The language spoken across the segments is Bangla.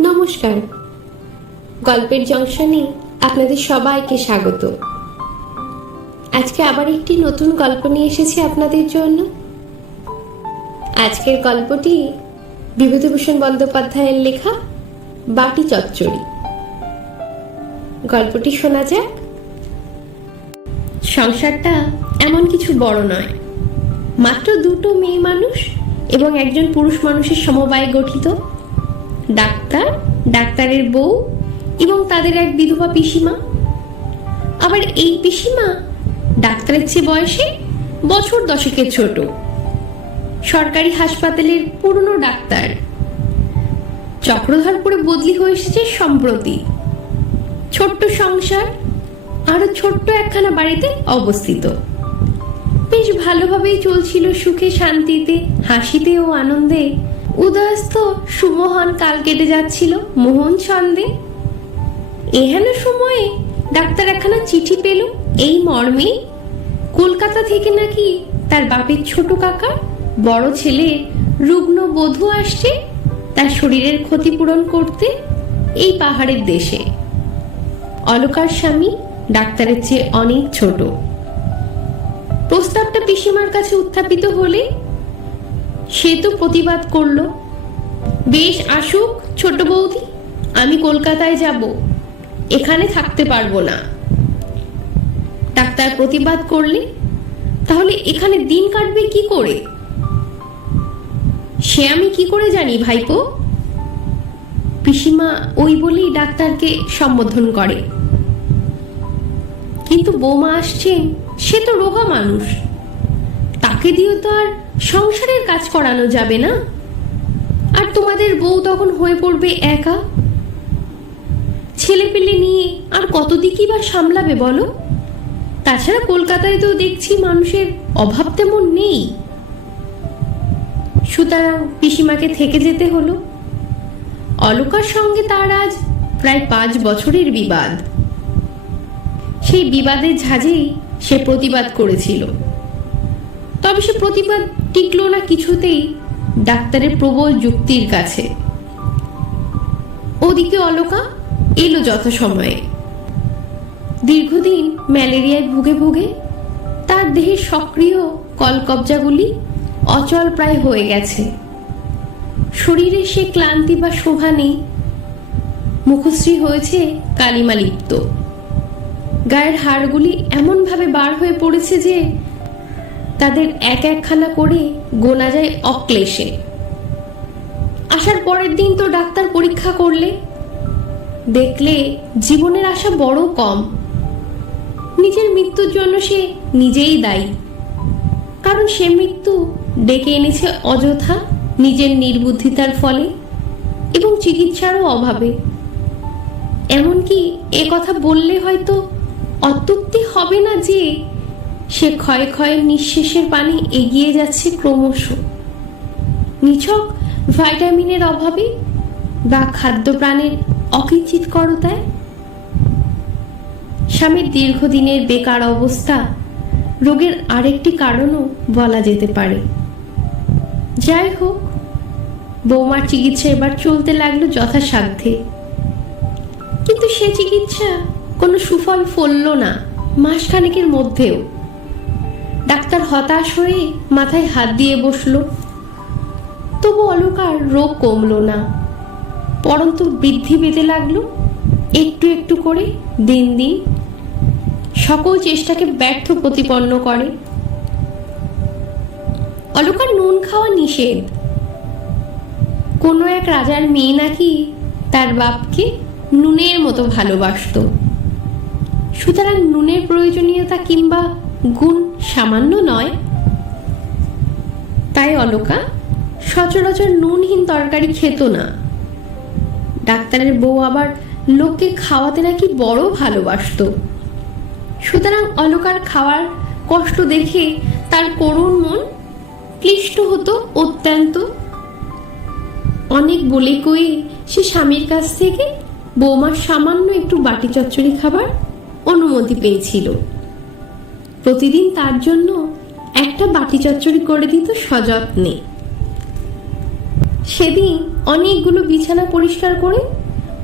নমস্কার। গল্পের জংশনে আপনাদের সবাইকে স্বাগত। আজকে আবার একটি নতুন গল্প নিয়ে এসেছি আপনাদের জন্য। আজকের গল্পটি বিভূতিভূষণ বন্দ্যোপাধ্যায়ের লেখা বাটি চচ্চড়ি। গল্পটি শোনা যাক। সংসারটা এমন কিছু বড় নয়। মাত্র দুটো মেয়ে মানুষ এবং একজন পুরুষ মানুষের সমবায় গঠিত। ডাক্তার, ডাক্তারের বউ এবং তাদের এক বিধবা পিসিমা। আবার এই পিসিমা ডাক্তারের চেয়ে বয়সে বছর দশেকের ছোট। সরকারি হাসপাতালের পুরনো ডাক্তার। চক্রধরপুরে বদলি হয়ে এসেছে সম্প্রতি। ছোট্ট সংসার আরও ছোট্ট একখানা বাড়িতে অবস্থিত। বেশ ভালোভাবেই চলছিল সুখে শান্তিতে, হাসিতে ও আনন্দে উদয়স্থ সুমোহন কাল কেটে যাচ্ছিল মোহন ছন্দে। এহেন সময়ে ডাক্তার একখানা চিঠি পেল এই মর্মে, কলকাতা থেকে নাকি তার বাপের ছোট কাকা, বড় ছেলে, রুগ্ন বধূ আসছে তার শরীরের ক্ষতিপূরণ করতে এই পাহাড়ের দেশে। অলকার স্বামী ডাক্তারের চেয়ে অনেক ছোট। প্রস্তাবটা পিসিমার কাছে উত্থাপিত হলে সে তো প্রতিবাদ করল। বেশ, আসুক ছোট বৌদি, আমি কলকাতায় যাব। এখানে থাকতে পারব না। ডাক্তার প্রতিবাদ করলে? তাহলে এখানে দিন কাটবে কি করে? সে আমি কি করে জানি, ভাইপো? পিসিমা ওই বলেই ডাক্তারকে সম্বোধন করে। কিন্তু বৌমা আসছেন, সে তো রোগা মানুষ। তাকে দিয়েও তো আর সংসারের কাজ করানো যাবে না? আর তোমাদের বউ তখন হয়ে পড়বে একা? ছেলে পেলে নিয়ে আর কত দিকই বা সামলাবে বলো? তাছাড়া কলকাতায় তো দেখছি মানুষের অভাব তেমন নেই। সুতরাং পিসিমাকে থেকে যেতে হলো। অলকার সঙ্গে তার আজ প্রায় পাঁচ বছরের বিবাদ। সেই বিবাদের ঝাঁঝেই সে প্রতিবাদ করেছিল। তবে সে প্রতিবাদ টিকল না কিছুতেই ডাক্তারের প্রবল যুক্তির কাছে। ওদিকে অলকা এলো যথাসময়ে। দীর্ঘদিন ম্যালেরিয়ায় ভুগে ভুগে তার দেহের সক্রিয় কলকবজাগুলি অচল প্রায় হয়ে গেছে। শরীরে সে ক্লান্তি বা শোভা নেই। মুখশ্রী হয়েছে কালিমালিপ্ত গায়ের হাড়গুলি এমনভাবে বার হয়ে পড়েছে যে তাদের এক একখানা করে গোনা যায় অক্লেশে। আসার পরের দিন তো ডাক্তার পরীক্ষা করলে। দেখলে জীবনের আশা বড় কম। নিজের মৃত্যুর জন্য সে নিজেই দায়ী। কারণ সে মৃত্যু ডেকে এনেছে অযথা নিজের নির্বুদ্ধিতার ফলে এবং চিকিৎসারও অভাবে। এমনকি এ কথা বললে হয়তো অত্যুক্তি হবে না যে সে ক্ষয় ক্ষয়ের নিঃশেষের পানে এগিয়ে যাচ্ছে ক্রমশ। নিছক ভাইটামিনের অভাবে বা খাদ্যপ্রাণের অকিঞ্চিতকরতায়? স্বামীর দীর্ঘদিনের বেকার অবস্থা রোগের আরেকটি কারণও বলা যেতে পারে। যাই হোক, বৌমার চিকিৎসা এবার চলতে লাগল যথাসাধ্যে। কিন্তু সে চিকিৎসা কোনো সুফল ফলল না, মাসখানেকের মধ্যেও। ডাক্তার হতাশ হয়ে মাথায় হাত দিয়ে বসল। তবু অলকার রোগ কমলো না। পরন্তু বৃদ্ধি পেতে লাগল, একটু একটু করে দিন দিন। সকল চেষ্টাকে ব্যর্থ প্রতিপন্ন করে। অলকার নুন খাওয়া নিষেধ। কোনো এক রাজার মেয়ে নাকি তার বাপকে নুনের মতো ভালোবাসত। সুতরাং নুনের প্রয়োজনীয়তা কিংবা গুণ সামান্য নয়। তাই অলকা, সচরাচর নুনহীন তরকারি খেত না। ডাক্তারের বউ আবার লোককে খাওয়াতে নাকি বড় ভালোবাসত। সুতরাং অলকার খাওয়ার কষ্ট দেখে তার করুণ মন ক্লিষ্ট হতো অত্যন্ত। অনেক বলে কয়ে সে স্বামীর কাছ থেকে বৌমার সামান্য একটু বাটি চচ্চড়ি খাবার অনুমতি পেয়েছিল। প্রতিদিন তার জন্য একটা বাটি চচ্চড়ি করে দিত সযত্নে। সেদিন অনেকগুলো বিছানা পরিষ্কার করে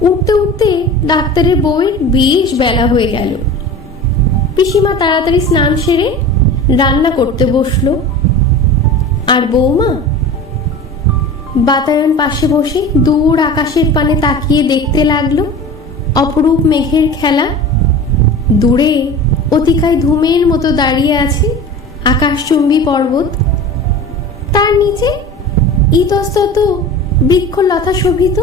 উঠতে উঠতে ডাক্তারের বউয়ের বেশ বেলা হয়ে গেল। পিসিমা তাড়াতাড়ি স্নান সেরে রান্না করতে বসল। আর বৌমা বাতায়ন পাশে বসে দূর আকাশের পানে তাকিয়ে দেখতে লাগল অপরূপ মেঘের খেলা। দূরে অতিকায় ধূমের মতো দাঁড়িয়ে আছে আকাশচুম্বী পর্বত। তার নিচে ইতস্তত বৃক্ষলতা শোভিত,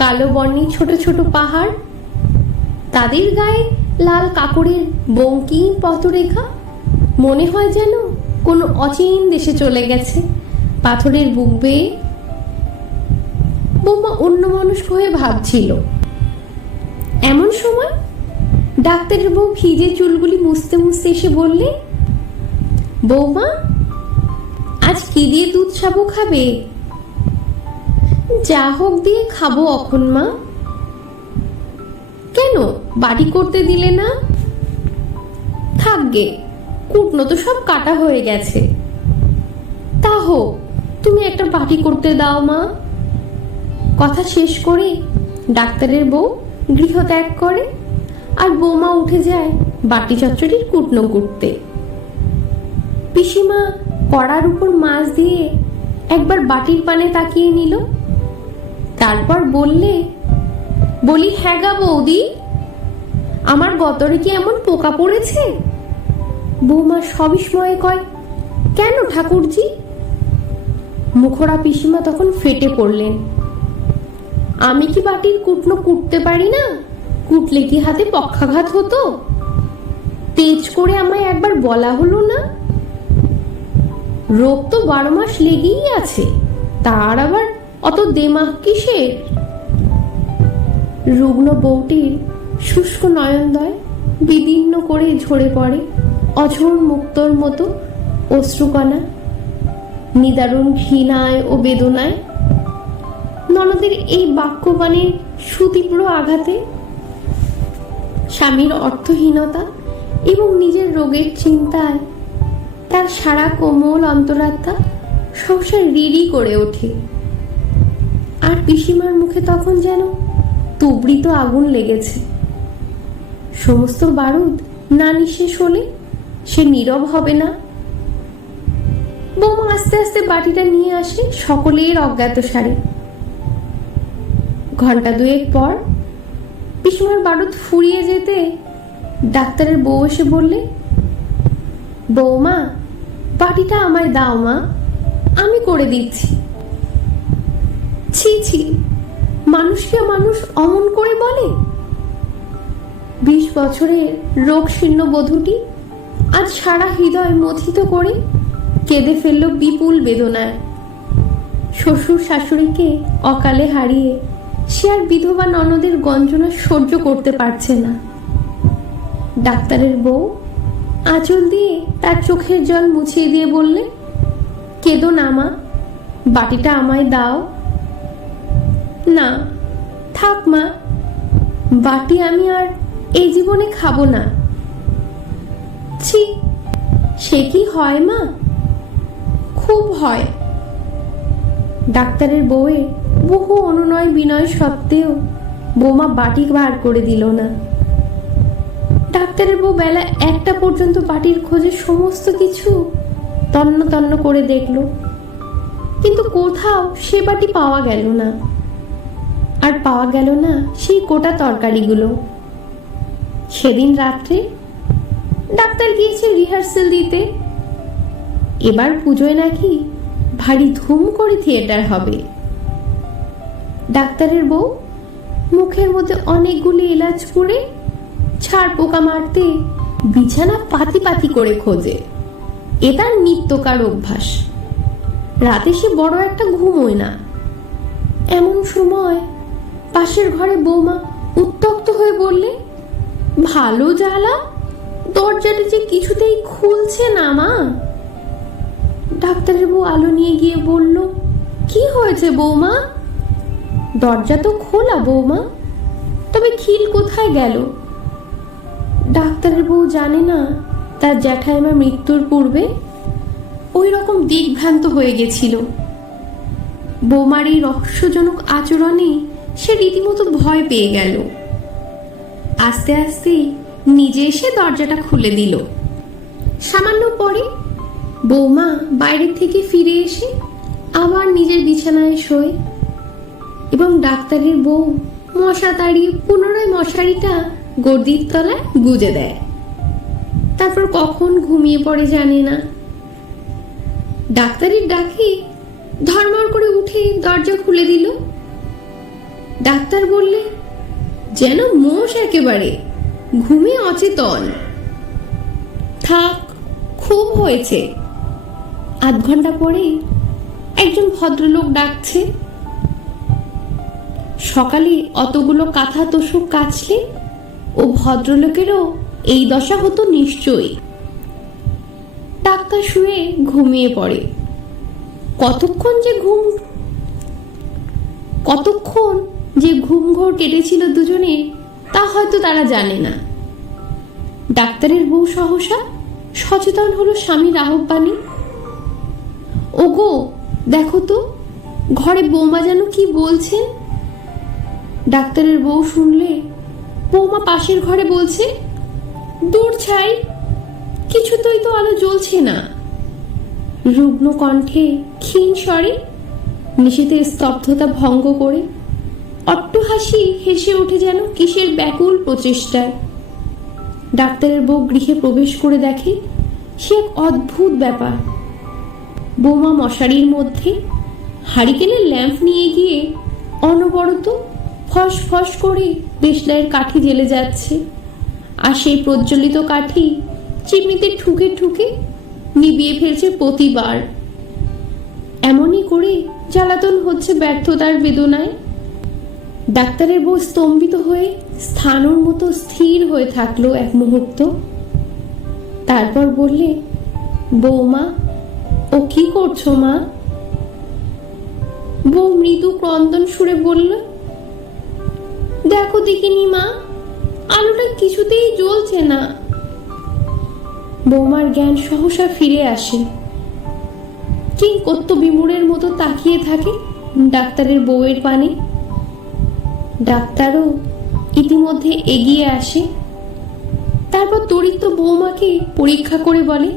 কালো বর্ণে ছোট ছোট পাহাড়। তাদের গায়ে লাল কাপড়ের বঙ্কিম পথরেখা। মনে হয় যেন কোনো অচিন দেশে চলে গেছে পাথরের বুক। বেয়ে বৌমা অন্য মানুষ হয়ে ভাবছিল, এমন সময় ডাক্তারের বউ ভিজে চুলগুলি মুছতে মুছতে এসে বললে, বৌমা, আজ কি দিয়ে দুধ সাবু খাবে? যা হোক দিয়ে খাব অখন মা। কেন? বাড়ি করতে দিলে না? থাকগে, কুটনো তো সব কাটা হয়ে গেছে। তা হোক, তুমি একটা বাটি করতে দাও মা। কথা শেষ করে ডাক্তারের বউ গৃহ ত্যাগ করে। আর বৌমা উঠে যায় বাটি চচ্চড়ির কুটনো কুটতে। পিসিমা কড়ার উপর মাছ দিয়ে একবার বাটির পানে তাকিয়ে নিল। তারপর বললে, বলি হ্যাঁ বৌদি, আমার গতরে কি এমন পোকা পড়েছে? বৌমা সবিস্ময়ে কয়, কেন ঠাকুরজি? মুখরা পিসিমা তখন ফেটে পড়লেন। আমি কি বাটির কুটনো কুটতে পারি না? কুটলে কি হাতে পক্ষাঘাত হতো? তেজ করে আমায় একবার বলা হলো না? রোগ তো বারো মাস লেগেই আছে, তার আবার অত দেমাক কিসের? রুগ্ন বউটির শুষ্ক নয়নদয় বিদীর্ণ করে ঝরে পড়ে অঝোর মুক্তর মতো অশ্রুকণা, নিদারুণ ঘৃণায় ও বেদনায়। ননদের এই বাক্যবাণীর সুতীব্র আঘাতে স্বামীর অর্থহীনতা এবং নিজের রোগের চিন্তায় তার সারা কোমল অন্তরাত্মা সহসা রিড়ি করে ওঠে। আর পিসিমার মুখে তখন যেন তুবড়িত আগুন লেগেছে। সমস্ত বারুদ না নিঃশেষ হলে সে নীরব হবে না। বৌমা আস্তে আস্তে বাটিটা নিয়ে আসে সকলের অজ্ঞাত সারে ঘণ্টা দুয়েক পর পিসুমার বারুদ ফুরিয়ে যেতে ডাক্তারের বউ এসে বললে, বৌমা, বাটিটা আমায় দাও মা, আমি করে দিচ্ছি। ছি ছি, মানুষকে মানুষ অমন করে বলে? বিশ বছরের রোগ শীর্ণ বধূটি আজ সারা হৃদয় মথিত করে কেঁদে ফেলল বিপুল বেদনায়। শ্বশুর শাশুড়িকে অকালে হারিয়ে সে আর বিধবা ননদের গঞ্জনা সহ্য করতে পারছে না। ডাক্তারের বউ আঁচল দিয়ে তার চোখের জল মুছিয়ে দিয়ে বললে, কেঁদো না মা, বাটিটা আমায় দাও। না, থাক মা, বাটি আমি আর এই জীবনে খাব না। ছি, সে কি হয় মা? খুব হয়। ডাক্তারের বউয়ের বহু অনুনয় বিনয় সত্ত্বেও বৌমা বাটি বার করে দিল না। ডাক্তারের বউ বেলা একটা পর্যন্ত বাটির খোঁজে সমস্ত কিছু তন্ন তন্ন করে দেখল। কিন্তু কোথাও সে বাটি পাওয়া গেল না। আর পাওয়া গেল না সেই কোটা তরকারিগুলো। সেদিন রাত্রে ডাক্তার গিয়েছে রিহার্সেল দিতে। এবার পুজোয় নাকি ভারী ধুম করে থিয়েটার হবে। ডাক্তারের বউ মুখের মধ্যে অনেকগুলি এলাচ পরে ছাড় পোকা মারতে বিছানা পাতি পাতি করে খোঁজে। এ তার নিত্যকার অভ্যাস। রাতে সে বড় একটা ঘুমোয় না। এমন সময় পাশের ঘরে বৌমা উত্তক্ত হয়ে বললে, ভালো জ্বালা? দরজাটা যে কিছুতেই খুলছে না মা। ডাক্তারের বউ আলো নিয়ে গিয়ে বলল, কি হয়েছে বৌমা? দরজা তো খোলা বৌমা। তবে খিল কোথায় গেল? ডাক্তারের বউ জানে না, তার জ্যাঠাইমা মৃত্যুর পূর্বে ওই রকম দিকভ্রান্ত হয়ে গেছিল। বৌমার এই রহস্যজনক আচরণে সে রীতিমতো ভয় পেয়ে গেল। আস্তে আস্তে নিজে এসে দরজাটা খুলে দিল। সামান্য পরে বৌমা, বাইরে থেকে ফিরে এসে আবার নিজের বিছানায় শোয়। এবং ডাক্তারের বউ মশা তাড়িয়ে পুনরায় মশারিটা গর্দির তলায় গুজে দেয়। তারপর কখন ঘুমিয়ে পড়ে জানে না। ডাক্তারের ডাকে ধর্মর করে উঠে দরজা খুলে দিল। ডাক্তার বললে, যেন মোষ একেবারে, ঘুমে অচেতন। থাক, খুব হয়েছে। আধ ঘণ্টা পরে একজন ভদ্রলোক ডাকছে। সকালে অতগুলো কাঁথা তোষক কাচলে ও ভদ্রলোকেরও এই দশা হতো নিশ্চয়ই। ডাক্তার শুয়ে ঘুমিয়ে পড়ে। কতক্ষণ যে ঘুম, কতক্ষণ যে ঘুম ঘোর কেটেছিল দুজনে, তা হয়তো তারা জানে না। ডাক্তারের বউ সহসা সচেতন হলো স্বামীর আহ্বানে। ওগো, দেখো তো, ঘরে বৌমা যেন কি বলছেন ডাক্তারের বউ শুনলে, বৌমা পাশের ঘরে বলছে, দূর ছাই, কিছুতেই তো আলো জ্বলছে না। রুগ্ন কণ্ঠে ক্ষীণ স্বরে নিশীতের স্তব্ধতা ভঙ্গ করে অট্টহাসি হেসে ওঠে যেন কিসের ব্যাকুল প্রচেষ্টায়। ডাক্তারের বউ গৃহে প্রবেশ করে দেখে, সে এক অদ্ভুত ব্যাপার। বৌমা মশারির মধ্যে হারিকেনের ল্যাম্প নিয়ে গিয়ে অনবরত ফস ফস করে দেশলাইয়ের কাঠি জ্বেলে যাচ্ছে। আর সেই প্রজ্বলিত কাঠি চিমনিতে ঠুকে ঠুকে নিবিয়ে ফেলছে প্রতিবার। এমনই করে জ্বালাতন হচ্ছে ব্যর্থতার বেদনায়। ডাক্তারের বউ স্তম্ভিত হয়ে স্থানুর মতো স্থির হয়ে থাকল এক মুহূর্ত। তারপর বললে বৌমা ও কি করছ, মা? বউ মৃদু ক্রন্দন সুরে বলল, দেখো দেখিনি, মা, আলোটা কিছুতেই জ্বলছে না। বৌমার জ্ঞান সহসা ফিরে আসে। কিং কত্ত বিমুরের মতো তাকিয়ে থাকে ডাক্তারের বউয়ের পানে? ডাক্তারও ইতিমধ্যে এগিয়ে আসে। তারপর তরিত বৌমাকে পরীক্ষা করে বলে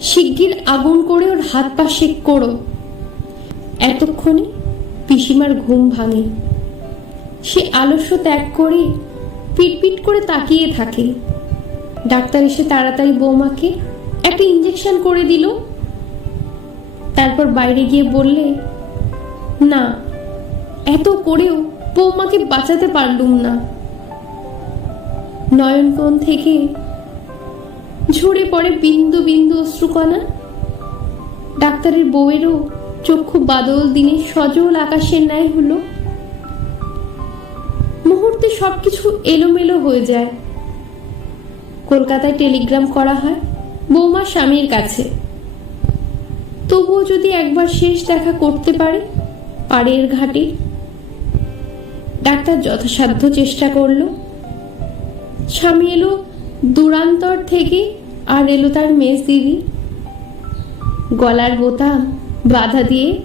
শিগগির আগুন করে ওর হাত পা শেক করো। এতক্ষণে পিসিমার ঘুম ভাঙে। সে আলস্য ত্যাগ করে পিটপিট করে তাকিয়ে থাকে। ডাক্তার এসে তাড়াতাড়ি বৌমাকে একটা ইঞ্জেকশন করে দিল। তারপর বাইরে গিয়ে বললে, না, এত করেও বৌমাকে বাঁচাতে পারলুম না। নয়নকোণ থেকে ঝরে পড়ে বিন্দু বিন্দু অশ্রুকণা। ডাক্তারের বউয়েরও চক্ষু বাদল দিনে সজল আকাশের ন্যায় হলো। মুহূর্তে সবকিছু এলোমেলো হয়ে যায়। কলকাতায় টেলিগ্রাম করা হয় বৌমার স্বামীর কাছে। তবুও যদি একবার শেষ দেখা করতে পারে, পাড়ের ঘাটে। ডাক্তার যথাসাধ্য চেষ্টা করল। স্বামী এলো দূরান্তর থেকে আর এলো তার মেজ দিদি। গলার বোতাম বাধা দিয়ে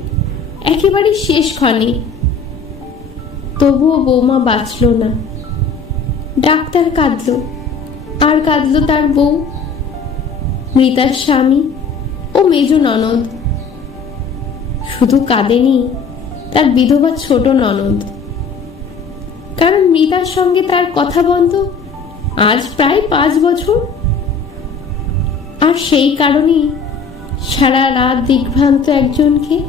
একেবারে শেষ ক্ষণে। তবুও বৌমা বাঁচল না। ডাক্তার কাঁদল। আর কাঁদল তার বউ, মৃতার স্বামী ও মেজ ননদ। শুধু কাঁদেনি তার বিধবা ছোট ননদ। কারণ মৃতার সঙ্গে তার কথা বন্ধ আজ প্রায় পাঁচ বছর। আর সেই কারণেই সারা রাত দিগ্ভ্রান্ত একজনকে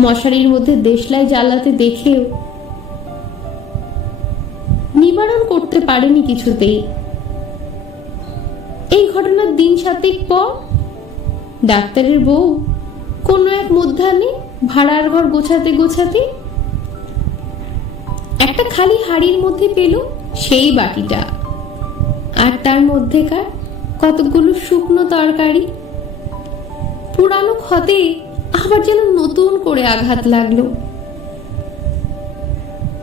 মশারির মধ্যে দেশলাই জ্বালাতে দেখেও নিবারণ করতে পারেনি কিছুতেই। এই ঘটনার দিন সাতেক পর ডাক্তারের বউ কোনো এক মধ্যাহ্নে ভাড়ার ঘর গোছাতে গোছাতে একটা খালি হাড়ির মধ্যে পেল সেই বাটিটা। আর তার মধ্যেকার কতগুলো শুকনো তরকারি। পুরানো ক্ষতে আবার যেন নতুন করে আঘাত লাগল।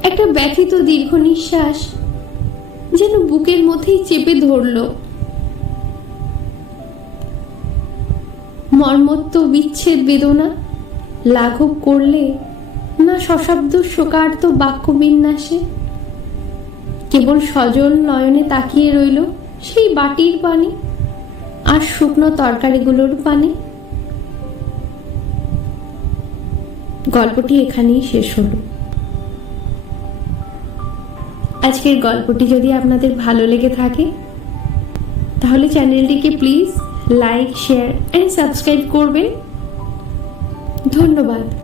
একটা ব্যথিত দীর্ঘ নিঃশ্বাস যেন বুকের মধ্যেই চেপে ধরলো। মর্মত্ব বিচ্ছেদ বেদনা লাঘব করলে না সশব্দ শোকার্ত বাক্য বিন্যাসে কেবল সজল নয়নে তাকিয়ে রইল সেই বাটির পানি আর শুকনো তরকারিগুলোর পানি। গল্পটি এখানেই শেষ হলো। আজকের গল্পটি যদি আপনাদের ভালো লেগে থাকে, তাহলে চ্যানেলটিকে please like, share and subscribe করবেন। ধন্যবাদ।